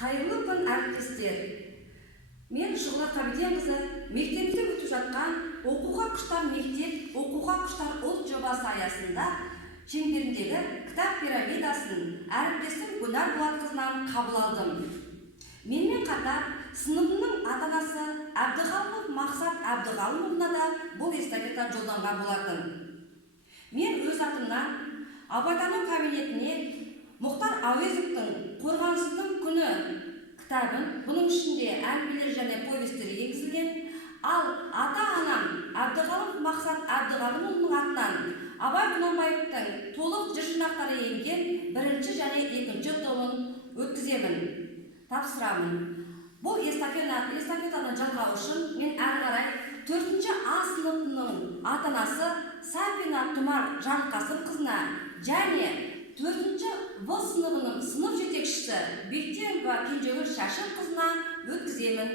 Қайырлы күн әріптестер. Мен Шұғыла Қабиденқызы мектебімізде өтіп жатқан оқуға құштар мектеп, оқуға құштар ұлт жобасы аясында шеңберіндегі кітап пирамидасын әріптесім Гүлнар Болатқызынан қабыл алдым. Менімен қатар сыныбымның ата-анасы Әбдіғалымов Мақсат Әбдіғалымовна да бұл эстафета жолданған болатын. Мен өз атымнан абайтану кабинетіне Мұхтар Әуезовтың «Қорғансыздың күні» кітабын, бұның ішінде әңгімелер және повестер енгізілген, ал ата-анам Әбдіғалымов Мақсат Әбдіғалымовның атынан Абай Құнанбаевтың толық жыр жинақтары енген бірінші және екінші томын өткіземін, тапсырамын. Бұл эстафетаны жалғау үшін мен әрі қарай 4-ші А сыныпының ата-анасы Сапина Тұмар Жанқасымқызына және 4-ші В сыныбының сынып жетекшісі Бектенова Кенжегүл Шашынқызына өткіземін.